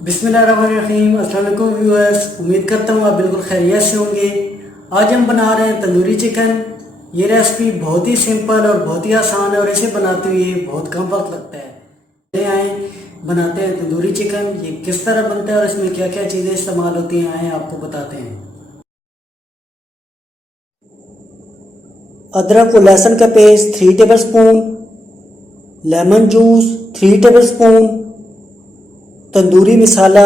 बिस्मिल्लाहिर्रहमानिर्रहीम। अस्सलाम वालेकुम व्यूअर्स, उम्मीद करता हूँ आप बिल्कुल खैरियत से होंगे। आज हम बना रहे हैं तंदूरी चिकन। ये रेसिपी बहुत ही सिंपल और बहुत ही आसान है और इसे बनाते हुए बहुत कम वक्त लगता है। ले आए बनाते हैं तंदूरी चिकन। ये किस तरह बनता है और इसमें क्या क्या चीज़ें इस्तेमाल होती हैं आए आपको बताते हैं। अदरक और लहसुन का paste 3 tablespoon, lemon juice 3 tablespoon, tandoori masala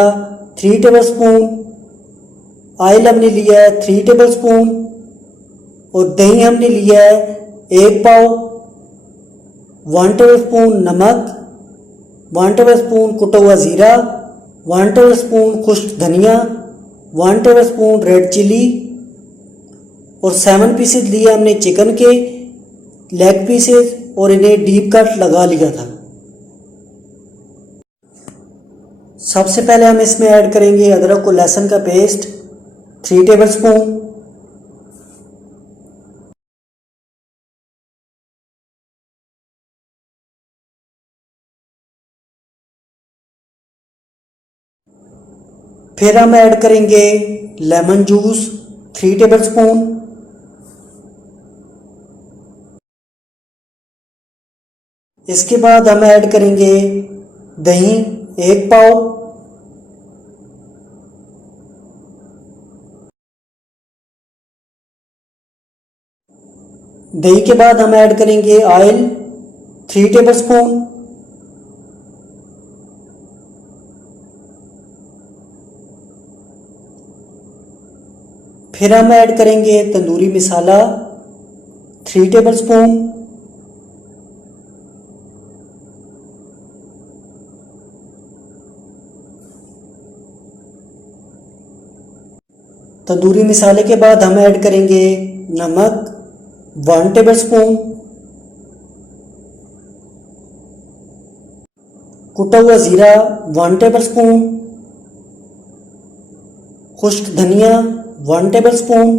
3 tablespoon, oil हमने लिया है 3 टेबलस्पून और दही हमने लिया है 1 पाव, 1 टेबलस्पून नमक, 1 टेबलस्पून कुटा हुआ ज़ीरा, 1 टेबलस्पून खुश्क धनिया, 1 टेबलस्पून रेड चिली और 7 पीसेस लिए हमने चिकन के लेग पीसेस और इन्हें डीप कट लगा लिया था। सबसे पहले हम इसमें ऐड करेंगे अदरक और लहसुन का पेस्ट 3 टेबलस्पून, फिर हम ऐड करेंगे लेमन जूस 3 टेबलस्पून, इसके बाद हम ऐड करेंगे दही 1 पाव, दही के बाद हम ऐड करेंगे ऑयल 3 टेबलस्पून, फिर हम ऐड करेंगे तंदूरी मसाला 3 टेबलस्पून, तंदूरी मसाले के बाद हम ऐड करेंगे नमक 1 टेबलस्पून, कुटा हुआ ज़ीरा 1 टेबलस्पून, खुश्क धनिया 1 टेबलस्पून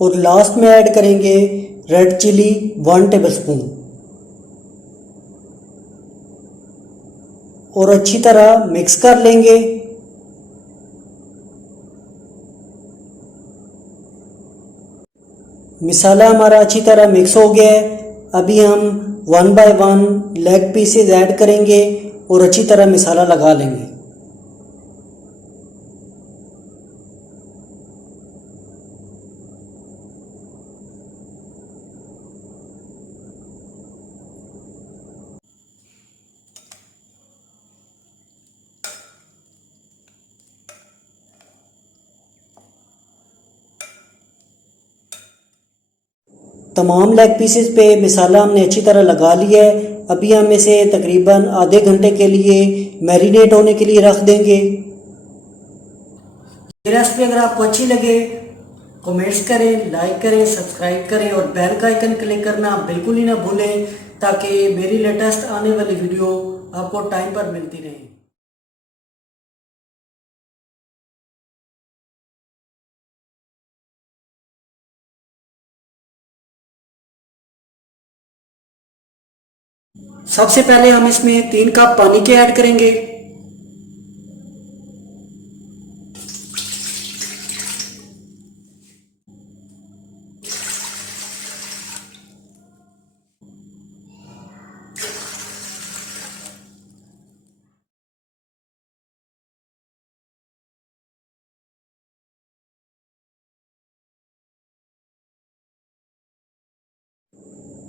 और लास्ट में ऐड करेंगे रेड चिली 1 टेबलस्पून और अच्छी तरह मिक्स कर लेंगे। मसाला हमारा अच्छी तरह मिक्स हो गया है। अभी हम 1 बाय 1 लेग पीसेस ऐड करेंगे और अच्छी तरह मसाला लगा लेंगे। तमाम लेग पीसेस पे मसाला हमने अच्छी तरह लगा लिया है। अभी हम इसे तकरीबन आधे घंटे के लिए मैरिनेट होने के लिए रख देंगे। ये रेसिपी अगर आपको अच्छी लगे कमेंट्स करें, लाइक करें, सब्सक्राइब करें और बेल का आइकन क्लिक करना बिल्कुल ही ना भूलें ताकि मेरी लेटेस्ट आने वाली वीडियो आपको टाइम पर मिलती रहे। सबसे पहले हम इसमें 3 कप पानी के ऐड करेंगे।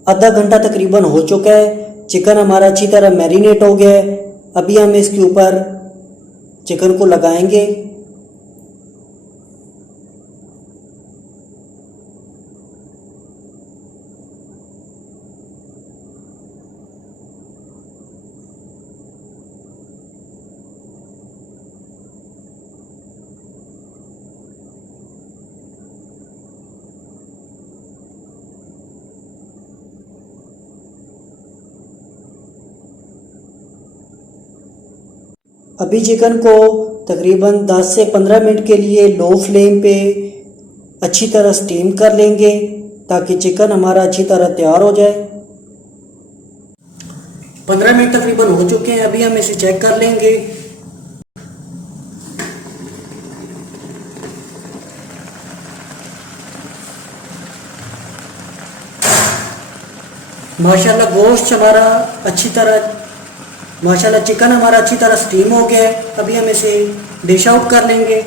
आधा घंटा तकरीबन हो चुका है। चिकन हमारा अच्छी तरह मैरिनेट हो गया है। अभी हम इसके ऊपर चिकन को लगाएंगे। अभी चिकन को तकरीबन 10 से 15 मिनट के लिए लो फ्लेम पे अच्छी तरह स्टीम कर लेंगे ताकि चिकन हमारा अच्छी तरह तैयार हो जाए। 15 मिनट तकरीबन हो चुके हैं। अभी हम इसे चेक कर लेंगे। माशाल्लाह गोश्त हमारा अच्छी तरह, माशाल्लाह चिकन हमारा अच्छी तरह स्टीम हो गया है। अभी हम इसे डिश आउट कर लेंगे।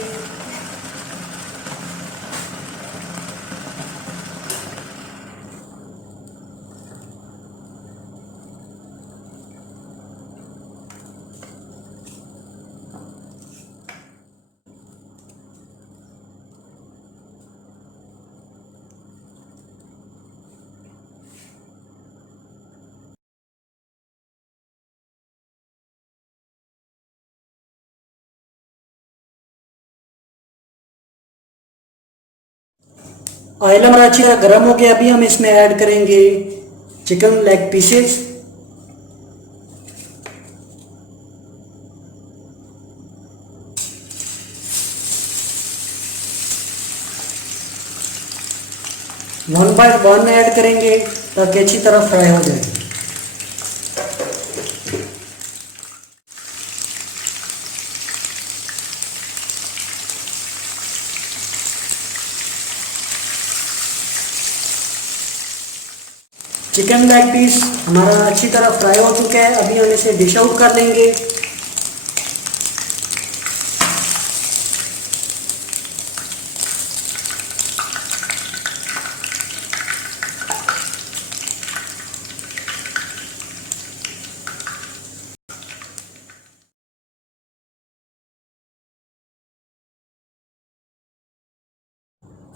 ऑयल हमारा अच्छी तरह गर्म हो गया। अभी हम इसमें ऐड करेंगे chicken leg pieces. One by one add करेंगे ताकि अच्छी तरह फ्राई हो जाए। चिकन लेग पीस हमारा अच्छी तरह फ्राई हो चुका है। अभी हम इसे डिश आउट कर लेंगे।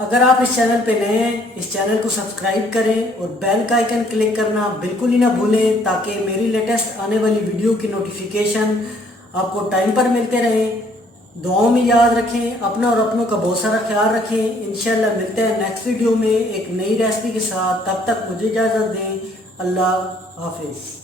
अगर आप इस चैनल पे नए हैं, इस चैनल को सब्सक्राइब करें और बेल का आइकन क्लिक करना बिल्कुल ही ना भूलें ताकि मेरी लेटेस्ट आने वाली वीडियो की नोटिफिकेशन आपको टाइम पर मिलते रहें। दुआओं में याद रखें, अपना और अपनों का बहुत सारा ख्याल रखें। इंशाल्लाह मिलते हैं नेक्स्ट वीडियो में एक नई रेसिपी के साथ। तब तक मुझे इजाज़त दें। अल्लाह हाफिज़।